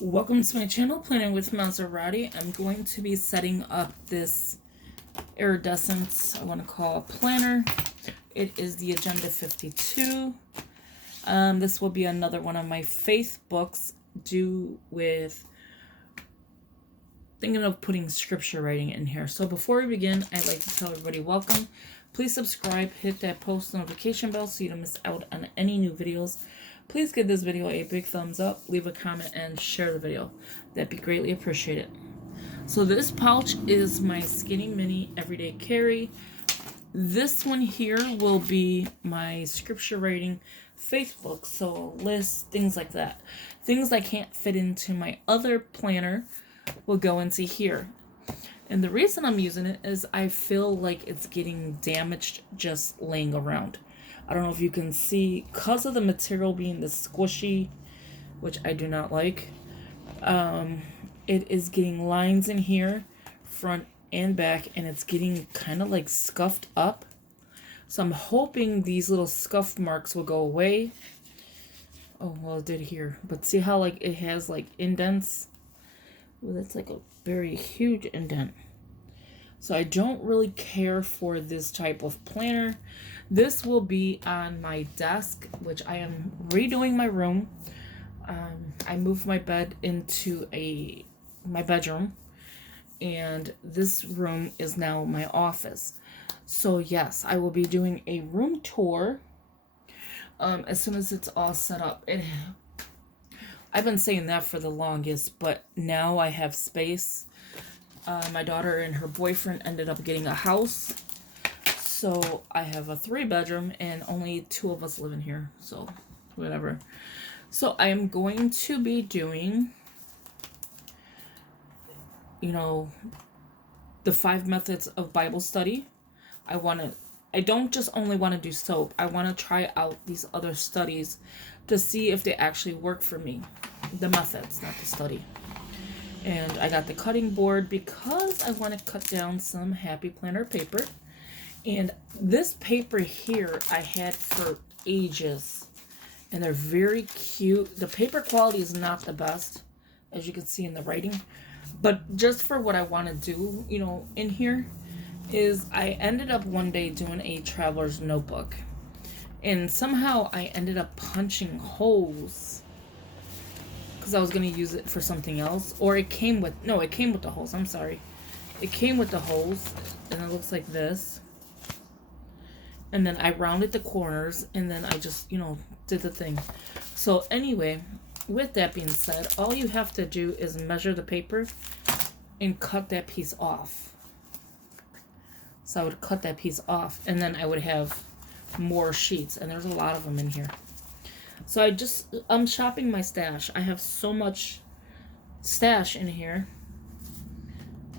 Welcome to my channel, Planning with Monserrate. I'm going to be setting up this iridescent, I want to call a planner. It is the Agenda 52. This will be another one of my faith books due with thinking of putting scripture writing in here. So before we begin, I'd like to tell everybody welcome. Please subscribe, hit that post notification bell so you don't miss out on any new videos. Please give this video a big thumbs up, leave a comment, and share the video. That'd be greatly appreciated. So this pouch is my Skinny Mini Everyday Carry. This one here will be my scripture writing faith book, so lists, things like that. Things I can't fit into my other planner will go into here. And the reason I'm using it is I feel like it's getting damaged just laying around. I don't know if you can see, because of the material being this squishy, which I do not like, it is getting lines in here, front and back, and it's getting kind of like scuffed up. So I'm hoping these little scuff marks will go away. Oh, well, it did here. But see how like it has like indents? Well, that's like a very huge indent. So I don't really care for this type of planner. This will be on my desk, which I am redoing my room. I moved my bed into my bedroom, and this room is now my office. So yes, I will be doing a room tour as soon as it's all set up. I've been saying that for the longest, but now I have space. My daughter and her boyfriend ended up getting a house. So I have a 3-bedroom and only 2 of us live in here. So whatever. So I am going to be doing, the 5 methods of Bible study. I don't just only want to do soap. I want to try out these other studies to see if they actually work for me. The methods, not the study. And I got the cutting board because I want to cut down some Happy Planner paper. And this paper here I had for ages. And they're very cute. The paper quality is not the best, as you can see in the writing. But just for what I want to do, in here, is I ended up one day doing a traveler's notebook. And somehow I ended up punching holes because I was going to use it for something else. Or it came with the holes. I'm sorry. It came with the holes, and it looks like this. And then I rounded the corners, and then I just, did the thing. So anyway, with that being said, all you have to do is measure the paper and cut that piece off. So I would cut that piece off, and then I would have more sheets, and there's a lot of them in here. So I'm shopping my stash. I have so much stash in here.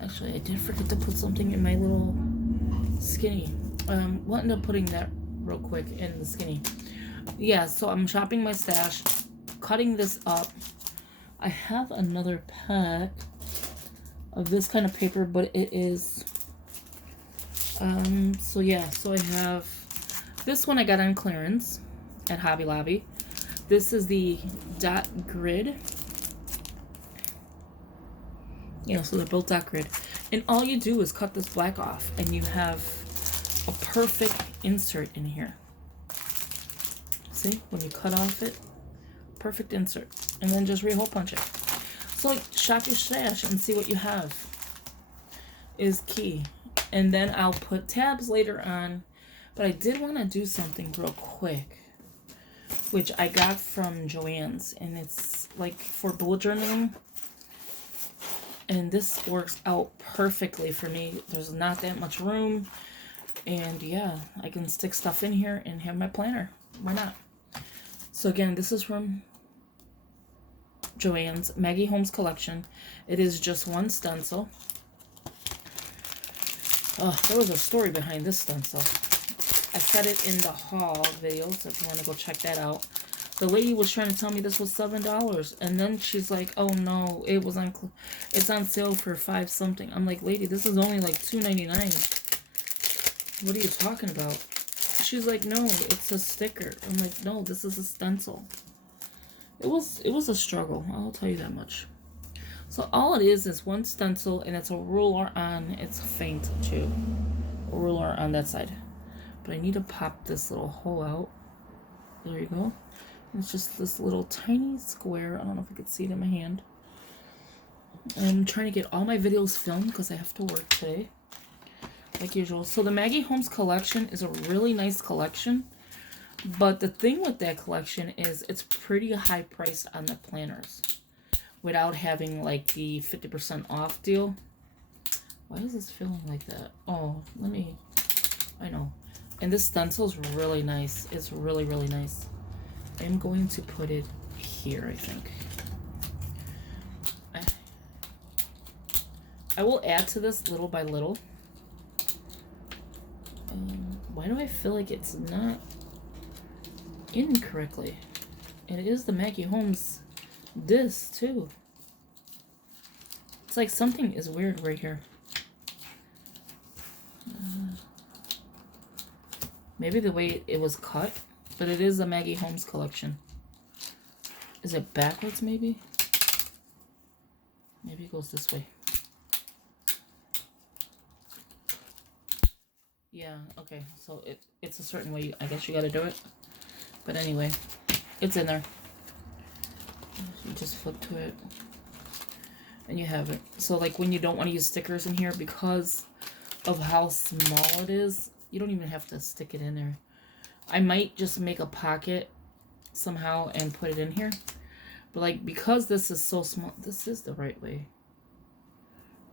Actually, I did forget to put something in my little skinny. We'll end up putting that real quick in the skinny. Yeah, so I'm shopping my stash, cutting this up. I have another pack of this kind of paper, but it is, so I have this one I got on clearance at Hobby Lobby. This is the dot grid. So they're both dot grid. And all you do is cut this black off, and you have a perfect insert in here. See, when you cut off it, perfect insert, and then just re-hole punch it. So shop your stash and see what you have is key. And then I'll put tabs later on, but I did want to do something real quick, which I got from Joann's, and it's like for bullet journaling. And this works out perfectly for me. There's not that much room. And yeah, I can stick stuff in here and have my planner. Why not? So again, this is from Joann's Maggie Holmes collection. It is just one stencil. Oh, there was a story behind this stencil. I said it in the haul video, so if you want to go check that out. The lady was trying to tell me this was $7, and then she's like, "Oh no, it's on sale for $5 something." I'm like, "Lady, this is only like $2.99. What are you talking about?" She's like, "No, it's a sticker." I'm like, "No, this is a stencil." It was a struggle, I'll tell you that much. So all it is one stencil, and it's a ruler on its faint too. A ruler on that side. But I need to pop this little hole out. There you go. And it's just this little tiny square. I don't know if you can see it in my hand. I'm trying to get all my videos filmed because I have to work today, like usual. So the Maggie Holmes collection is a really nice collection. But the thing with that collection is it's pretty high priced on the planners without having like the 50% off deal. Why is this feeling like that? Oh, I know. And this stencil is really nice. It's really, really nice. I'm going to put it here, I think. I will add to this little by little. Why do I feel like it's not in correctly? And it is the Maggie Holmes disc too. It's like something is weird right here. Maybe the way it was cut, but it is a Maggie Holmes collection. Is it backwards maybe? Maybe it goes this way. Yeah, okay, so it's a certain way, I guess you gotta do it. But anyway, it's in there. You just flip to it, and you have it. So like when you don't want to use stickers in here because of how small it is, you don't even have to stick it in there. I might just make a pocket somehow and put it in here. But like, because this is so small, this is the right way.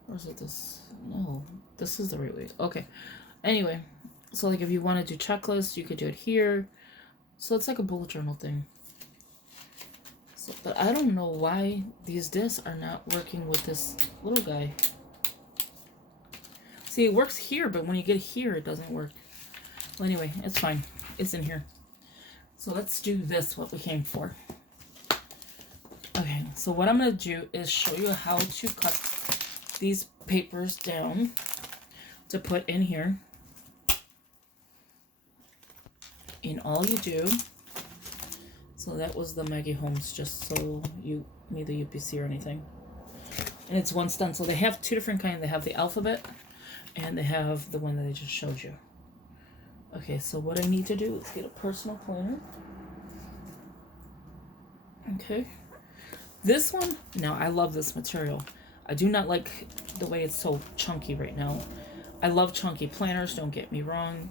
Or is it this? No, this is the right way. Okay. Anyway, so like if you want to do checklists, you could do it here. So it's like a bullet journal thing. So, but I don't know why these discs are not working with this little guy. See, it works here, but when you get here, it doesn't work. Well, anyway, it's fine. It's in here. So let's do this, what we came for. Okay, so what I'm going to do is show you how to cut these papers down to put in here. And all you do, so that was the Maggie Holmes, just so you need the UPC or anything. And it's one stencil. They have two different kinds. They have the alphabet, and they have the one that I just showed you. Okay, so what I need to do is get a personal planner. Okay. This one, now I love this material. I do not like the way it's so chunky right now. I love chunky planners, don't get me wrong.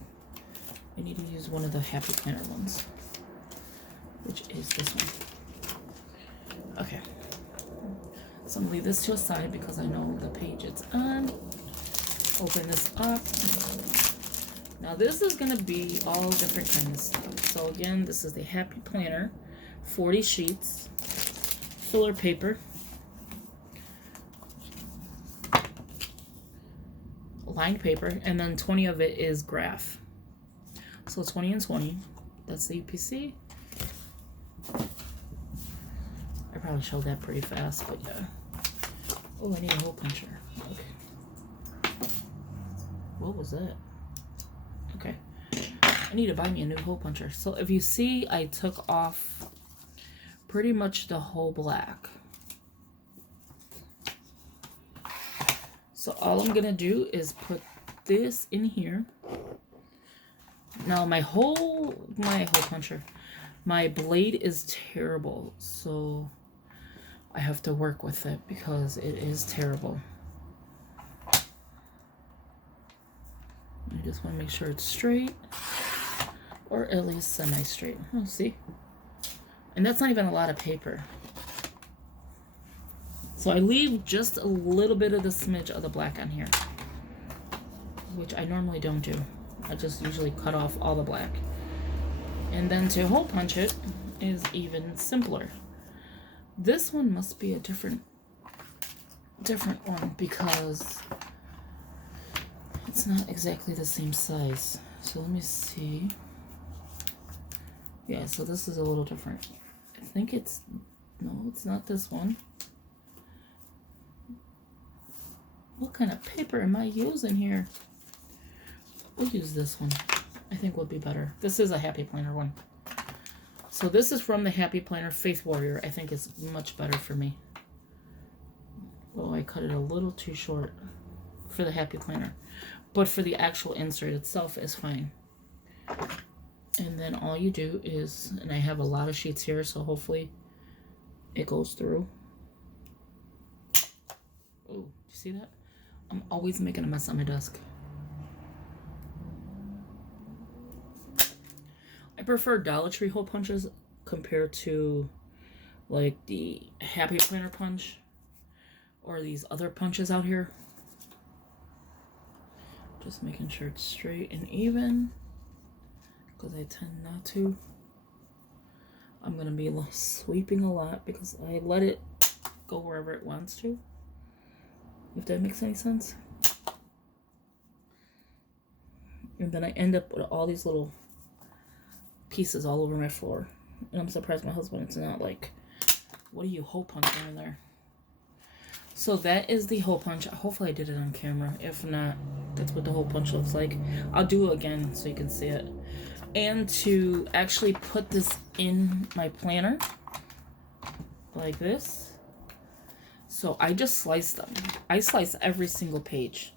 I need to use one of the Happy Planner ones, which is this one. Okay. So I'm going to leave this to a side because I know the page it's on. Open this up. Now this is going to be all different kinds of stuff. So again, this is the Happy Planner. 40 sheets. Filler paper. Lined paper. And then 20 of it is graph. So 20 and 20. That's the UPC. I probably showed that pretty fast, but yeah. Oh, I need a hole puncher. Okay. What was that? Okay. I need to buy me a new hole puncher. So if you see, I took off pretty much the whole black. So all I'm gonna do is put this in here. Now my hole puncher, my blade is terrible, so I have to work with it because it is terrible. I just want to make sure it's straight, or at least semi-straight. Oh, see? And that's not even a lot of paper. So I leave just a little bit of the smidge of the black on here, which I normally don't do. I just usually cut off all the black. And then to hole punch it is even simpler. This one must be a different one because it's not exactly the same size. So let me see. Yeah, so this is a little different. I think it's, no, it's not this one. What kind of paper am I using here? We'll use this one. I think would be better. This is a Happy Planner one. So this is from the Happy Planner Faith Warrior. I think it's much better for me. Oh, I cut it a little too short for the Happy Planner. But for the actual insert itself is fine. And then all you do is, and I have a lot of sheets here, so hopefully it goes through. Oh, you see that? I'm always making a mess on my desk. I prefer Dollar Tree hole punches compared to like the Happy Planner punch or these other punches out here. Just making sure it's straight and even, because I tend not to. I'm going to be sweeping a lot because I let it go wherever it wants to, if that makes any sense. And then I end up with all these little pieces all over my floor. And I'm surprised my husband is not like, what are you hole punching in there? So that is the hole punch. Hopefully I did it on camera. If not, that's what the hole punch looks like. I'll do it again so you can see it. And to actually put this in my planner, like this. So I just slice them. I slice every single page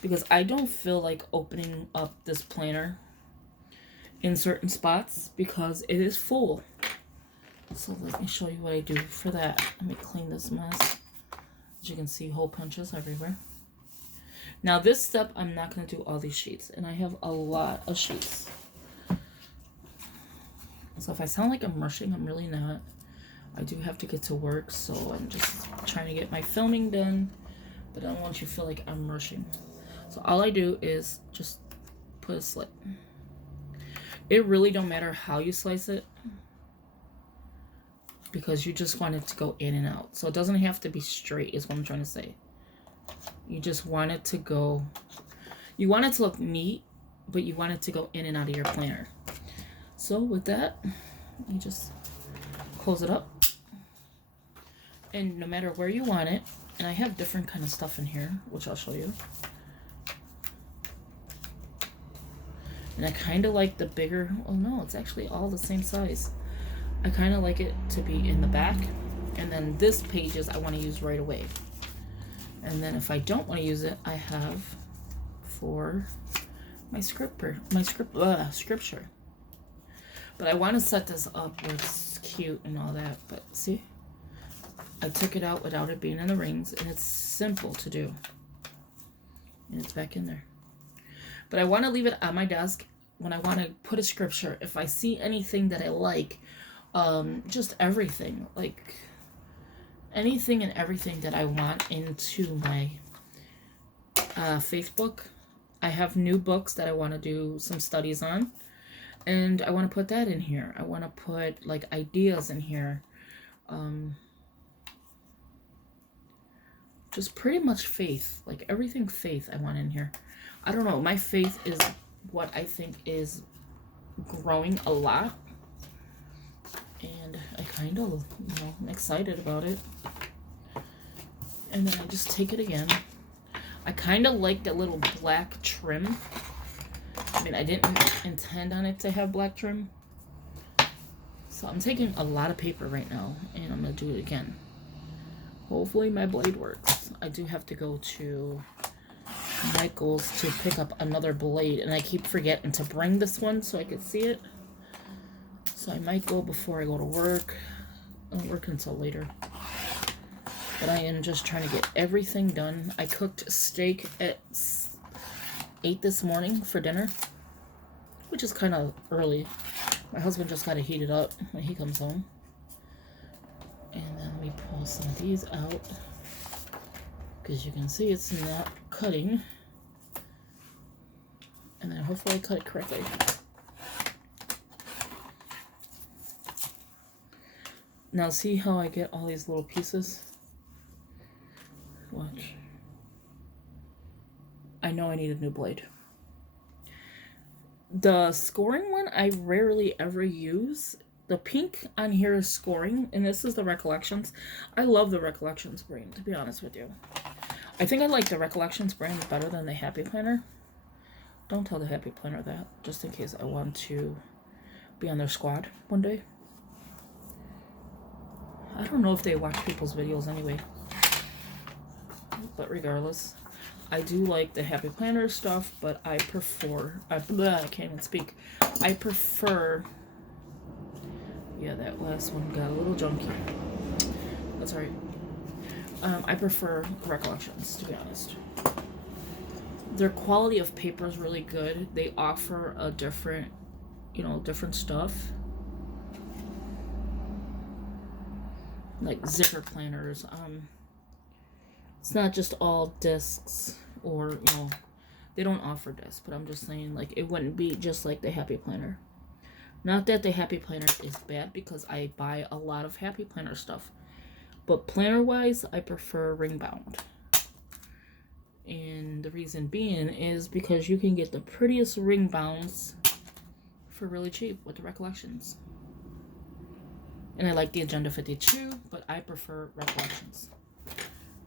because I don't feel like opening up this planner in certain spots because it is full. So let me show you what I do for that. Let me clean this mess. As you can see, hole punches everywhere. Now this step, I'm not going to do all these sheets, and I have a lot of sheets. So if I sound like I'm rushing, I'm really not. I do have to get to work, so I'm just trying to get my filming done, but I don't want you to feel like I'm rushing. So all I do is just put a slit. It really don't matter how you slice it, because you just want it to go in and out. So it doesn't have to be straight, is what I'm trying to say. You just want it to go, you want it to look neat, but you want it to go in and out of your planner. So with that, you just close it up. And no matter where you want it, and I have different kind of stuff in here, which I'll show you. And I kind of like the bigger, oh no, it's actually all the same size. I kind of like it to be in the back. And then this pages I want to use right away. And then if I don't want to use it, I have for my scripture. But I want to set this up where it's cute and all that. But see, I took it out without it being in the rings, and it's simple to do. And it's back in there. But I want to leave it on my desk when I want to put a scripture. If I see anything that I like, just everything, like anything and everything that I want into my faith book. I have new books that I want to do some studies on, and I want to put that in here. I want to put like ideas in here, just pretty much faith, like everything faith I want in here. I don't know, my faith is what I think is growing a lot. And I kind of, I'm excited about it. And then I just take it again. I kind of like that little black trim. I mean, I didn't intend on it to have black trim. So I'm taking a lot of paper right now, and I'm going to do it again. Hopefully my blade works. I do have to go to Michael's to pick up another blade, and I keep forgetting to bring this one so I could see it. So I might go before I go to work. I don't work until later. But I am just trying to get everything done. I cooked steak at 8 this morning for dinner, which is kind of early. My husband just got to heat it up when he comes home. And then let me pull some of these out, because you can see it's not cutting. And then hopefully I cut it correctly. Now see how I get all these little pieces? Watch. I know I need a new blade. The scoring one I rarely ever use. The pink on here is scoring, and this is the Recollections. I love the Recollections brand, to be honest with you. I think I like the Recollections brand better than the Happy Planner. Don't tell the Happy Planner that, just in case I want to be on their squad one day. I don't know if they watch people's videos anyway. But regardless, I do like the Happy Planner stuff, but I prefer... I can't even speak. I prefer... Yeah, that last one got a little junky. That's alright. I prefer Recollections, to be honest. Their quality of paper is really good. They offer a different, different stuff. Like zipper planners. It's not just all discs or, they don't offer discs, but I'm just saying, like, it wouldn't be just like the Happy Planner. Not that the Happy Planner is bad, because I buy a lot of Happy Planner stuff. But planner-wise, I prefer ring bound. And the reason being is because you can get the prettiest ring bounds for really cheap with the Recollections. And I like the Agenda 52, but I prefer Recollections.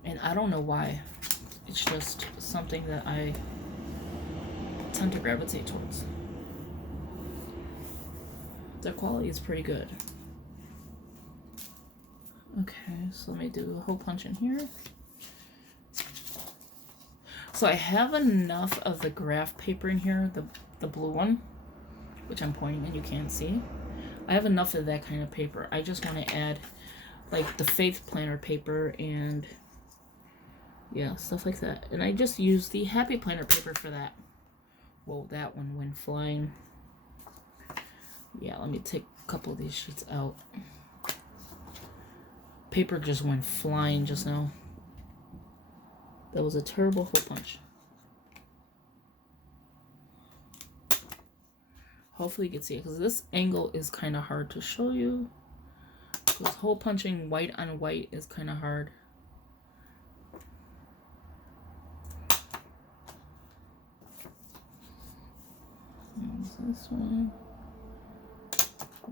And I don't know why. It's just something that I tend to gravitate towards. The quality is pretty good. Okay, so let me do a hole punch in here. So I have enough of the graph paper in here, the blue one, which I'm pointing and you can't see. I have enough of that kind of paper. I just want to add like the Faith Planner paper and yeah, stuff like that. And I just use the Happy Planner paper for that. Whoa, that one went flying. Yeah, let me take a couple of these sheets out. Paper just went flying just now. That was a terrible hole punch. Hopefully you can see it, because this angle is kind of hard to show you. Because hole punching white on white is kind of hard. There's this one.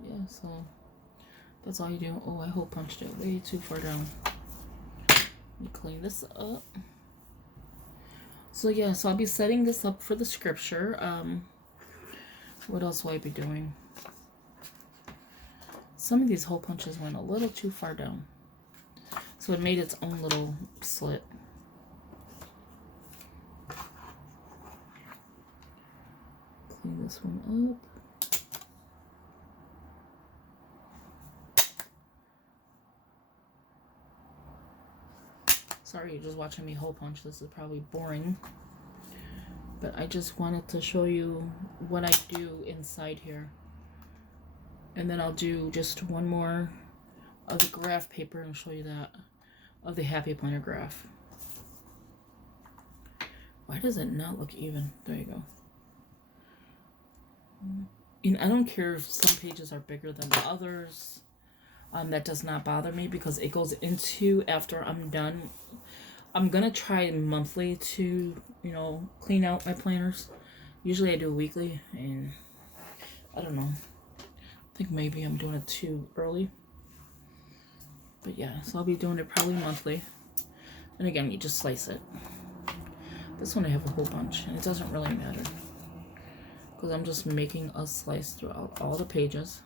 Yeah, so that's all you do. Oh, I hole punched it way too far down. Let me clean this up. So yeah, so I'll be setting this up for the scripture. What else will I be doing? Some of these hole punches went a little too far down, so it made its own little slit. Clean this one up. Sorry, you're just watching me hole punch. This is probably boring. But I just wanted to show you what I do inside here. And then I'll do just one more of the graph paper and show you that. Of the Happy Planner graph. Why does it not look even? There you go. And I don't care if some pages are bigger than the others. That does not bother me because it goes into after I'm done. I'm gonna try monthly to, clean out my planners. Usually I do weekly, and I don't know. I think maybe I'm doing it too early. But yeah, so I'll be doing it probably monthly. And again, you just slice it. This one I have a whole bunch, and it doesn't really matter. Because I'm just making a slice throughout all the pages.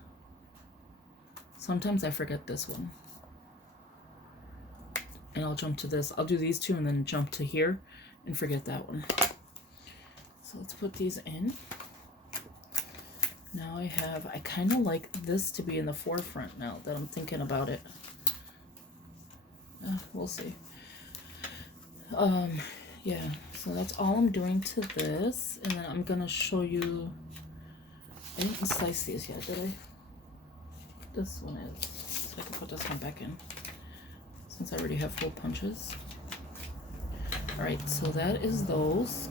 Sometimes I forget this one. And I'll jump to this. I'll do these two and then jump to here and forget that one. So let's put these in. Now I kind of like this to be in the forefront now that I'm thinking about it. We'll see. Yeah, so that's all I'm doing to this. And then I'm going to show you, I didn't slice these yet, did I? This one is, so I can put this one back in since I already have hole punches. Alright, so that is those.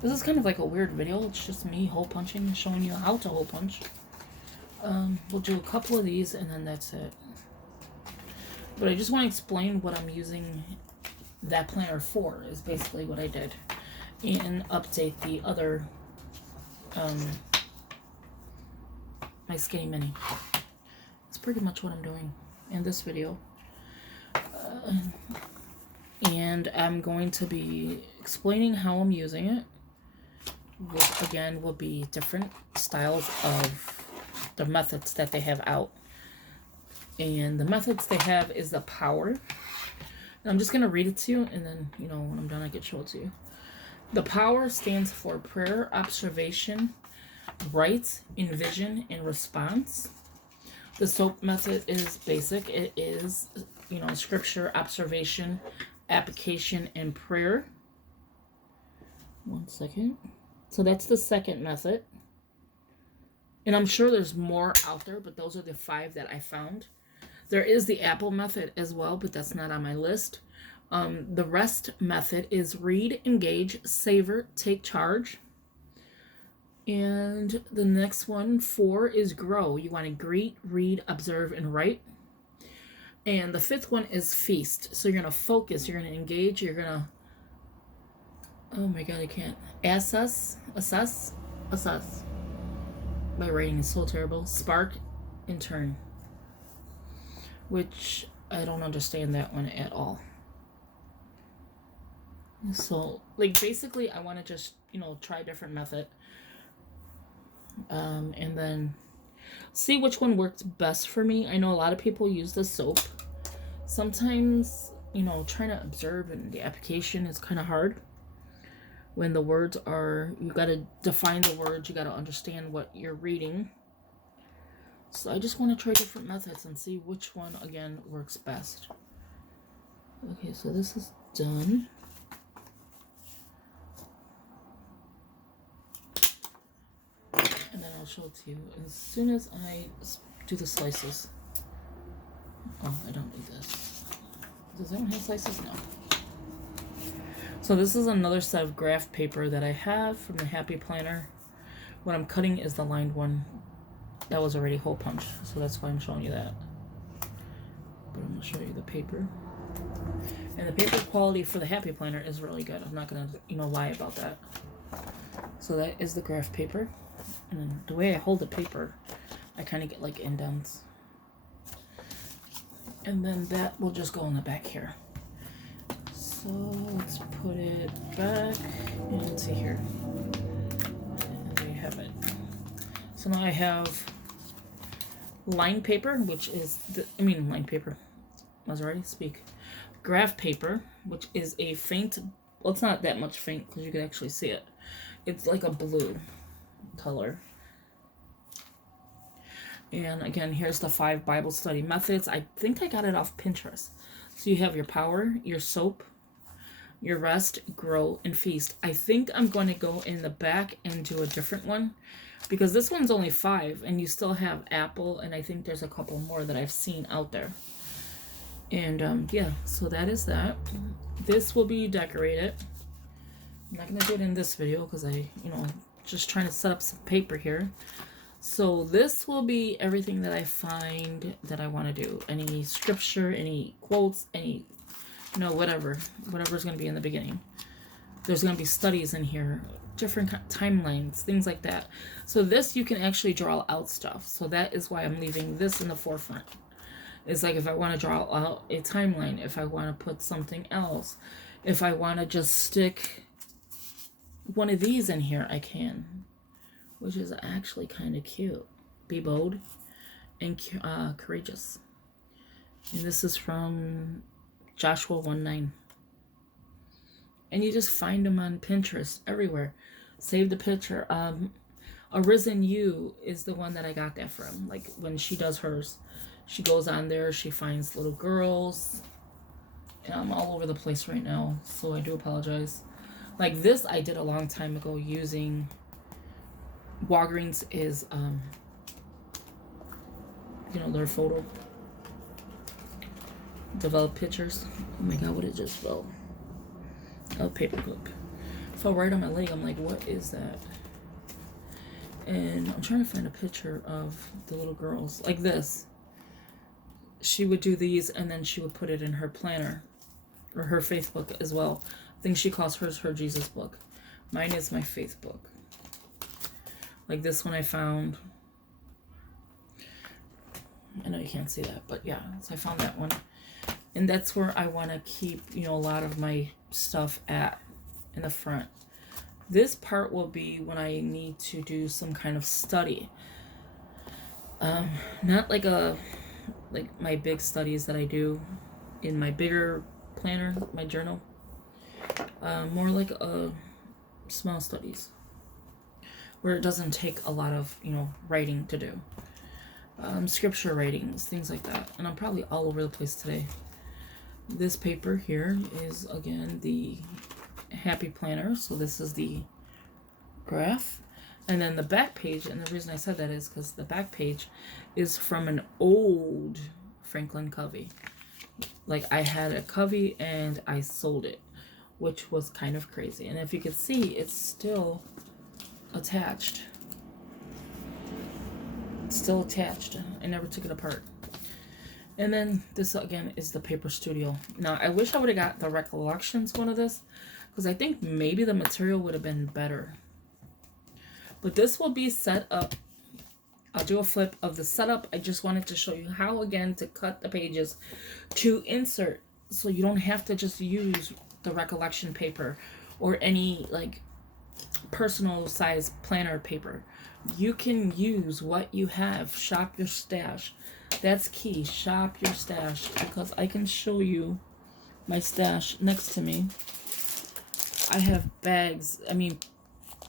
This is kind of like a weird video. It's just me hole punching and showing you how to hole punch. We'll do a couple of these and then that's it. But I just want to explain what I'm using that planner for, is basically what I did. And update the other, my Skinny Mini. That's pretty much what I'm doing in this video. And I'm going to be explaining how I'm using it. Which again will be different styles of the methods that they have out. And the methods they have is the power. And I'm just going to read it to you, and then, you know, when I'm done, I can show it to you. The power stands for prayer, observation, right, envision, and response. The SOAP method is basic. It is, you know, scripture, observation, application, and prayer. One second. So that's the second method. And I'm sure there's more out there, but those are the 5 that I found. There is the Apple method as well, but that's not on my list. The REST method is read, engage, savor, take charge. And the next one, 4, is grow. You want to greet, read, observe, and write. And the 5th one is feast. So you're going to focus, you're going to engage, you're going to, oh my God, I can't. Assess. My writing is so terrible. Spark and turn. Which I don't understand that one at all. So, like, basically, I want to just, you know, try a different method. And then see which one works best for me. I know a lot of people use the SOAP. Sometimes, you know, trying to observe and the application is kind of hard. When the words are, you got to define the words, you got to understand what you're reading. So I just want to try different methods and see which one, again, works best. Okay, so this is done. And then I'll show it to you as soon as I do the slices. Oh, I don't need this. Does anyone have slices? No. So this is another set of graph paper that I have from the Happy Planner. What I'm cutting is the lined one. That was already hole punched, so that's why I'm showing you that. But I'm going to show you the paper. And the paper quality for the Happy Planner is really good. I'm not going to, you know, lie about that. So that is the graph paper. And then the way I hold the paper, I kind of get like indents. And then that will just go in the back here. So let's put it back into here. And there you have it. So now I have line paper, which is line paper. Monserrate, speak. Graph paper, which is a faint, well, it's not that much faint because you can actually see it. It's like a blue color. And again, here's the 5 Bible study methods. I think I got it off Pinterest. So you have your power, your SOAP, your rest, grow, and feast. I think I'm going to go in the back and do a different one because this one's only 5 and you still have apple, and I think there's a couple more that I've seen out there. And yeah, so that is that. This will be decorated. I'm not going to do it in this video because just trying to set up some paper here. So this will be everything that I find that I want to do. Any scripture, any quotes, any, whatever's going to be in the beginning. There's going to be studies in here, different timelines, things like that. So this, you can actually draw out stuff. So that is why I'm leaving this in the forefront. It's like if I want to draw out a timeline, if I want to put something else, if I want to just stick one of these in here, I can. Which is actually kind of cute. Be bold and courageous. And this is from Joshua 1:9. And you just find them on Pinterest everywhere. Save the picture. Arisen You is the one that I got that from. Like when she does hers, she goes on there, she finds little girls. And I'm all over the place right now, so I do apologize. Like this I did a long time ago using Walgreens is, their photo. Develop pictures. Oh my God, what it just fell. A paperclip. Fell right on my leg. I'm like, what is that? And I'm trying to find a picture of the little girls. Like this. She would do these and then she would put it in her planner. Or her faith book as well. I think she calls hers her Jesus book. Mine is my faith book. Like this one I found. I know you can't see that, but yeah. So I found that one. And that's where I want to keep, a lot of my stuff at in the front. This part will be when I need to do some kind of study. Not like like my big studies that I do in my bigger planner, my journal. More like small studies where it doesn't take a lot of, writing to do. Scripture writings, things like that. And I'm probably all over the place today. This paper here is, again, the Happy Planner. So this is the graph. And then the back page, and the reason I said that is because the back page is from an old Franklin Covey. Like, I had a Covey and I sold it, which was kind of crazy. And if you can see, it's still attached. It's still attached. I never took it apart. And then this, again, is the Paper Studio. Now, I wish I would have got the Recollections one of this, because I think maybe the material would have been better. But this will be set up. I'll do a flip of the setup. I just wanted to show you how, again, to cut the pages to insert. So you don't have to just use the Recollection paper or any, like, personal size planner paper. You can use what you have. Shop your stash. That's key. Shop your stash, because I can show you my stash next to me. I have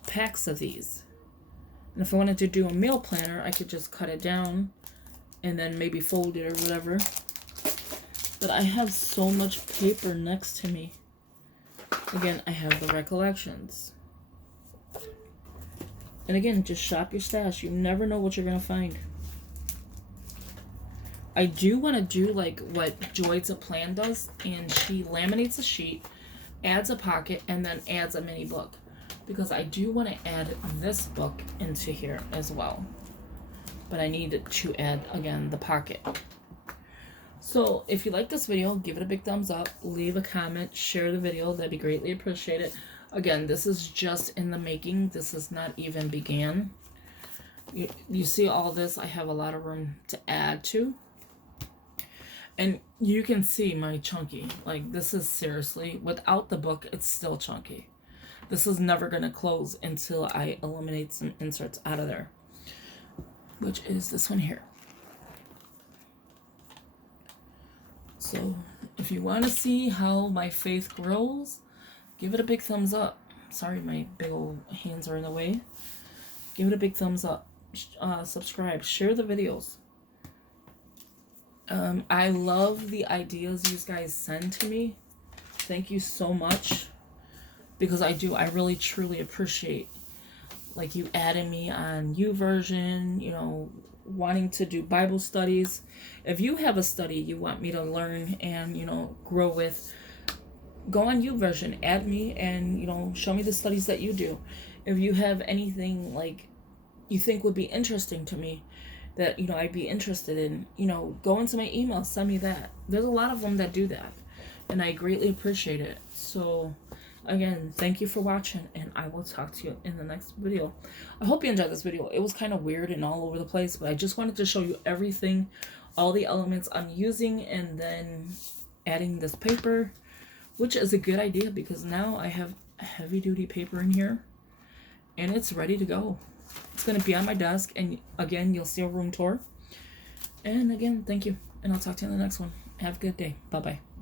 packs of these. And if I wanted to do a meal planner, I could just cut it down and then maybe fold it or whatever. But I have so much paper next to me. Again, I have the Recollections. And again, just shop your stash. You never know what you're going to find. I do want to do like what Joy to Plan does. And she laminates a sheet, adds a pocket, and then adds a mini book. Because I do want to add this book into here as well. But I need to add, again, the pocket. So if you like this video, give it a big thumbs up. Leave a comment. Share the video. That'd be greatly appreciated. Again, this is just in the making. This is not even began. You see all this? I have a lot of room to add to. And you can see my chunky. Like, this is seriously, without the book, it's still chunky. This is never going to close until I eliminate some inserts out of there. Which is this one here. So, if you want to see how my faith grows, give it a big thumbs up. Sorry, my big old hands are in the way. Give it a big thumbs up. Subscribe. Share the videos. I love the ideas you guys send to me. Thank you so much. Because I really truly appreciate, like, you adding me on YouVersion, wanting to do Bible studies. If you have a study you want me to learn and, grow with, go on YouVersion, add me, and, show me the studies that you do. If you have anything, like, you think would be interesting to me that, I'd be interested in, go into my email, send me that. There's a lot of them that do that, and I greatly appreciate it. So, again, thank you for watching, and I will talk to you in the next video. I hope you enjoyed this video. It was kind of weird and all over the place, but I just wanted to show you everything, all the elements I'm using, and then adding this paper, which is a good idea because now I have heavy-duty paper in here, and it's ready to go. It's going to be on my desk, and again, you'll see a room tour. And again, thank you, and I'll talk to you in the next one. Have a good day. Bye-bye.